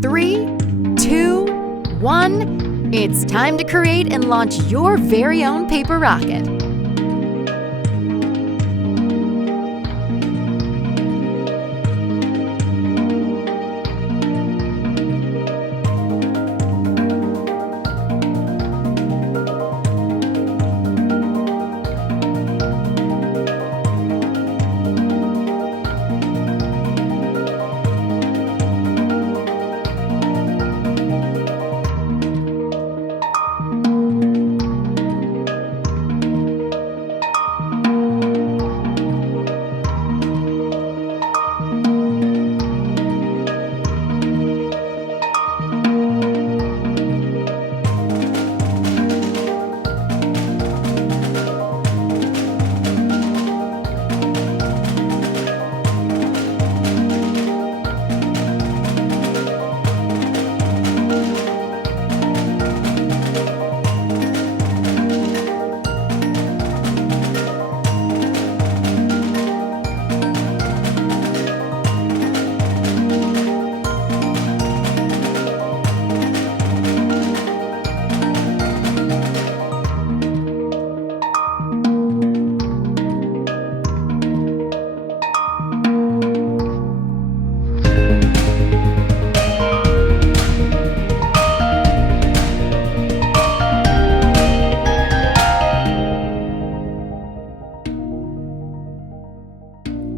3, 2, 1. It's time to create and launch your very own paper rocket.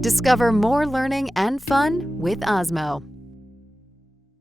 Discover more learning and fun with Osmo.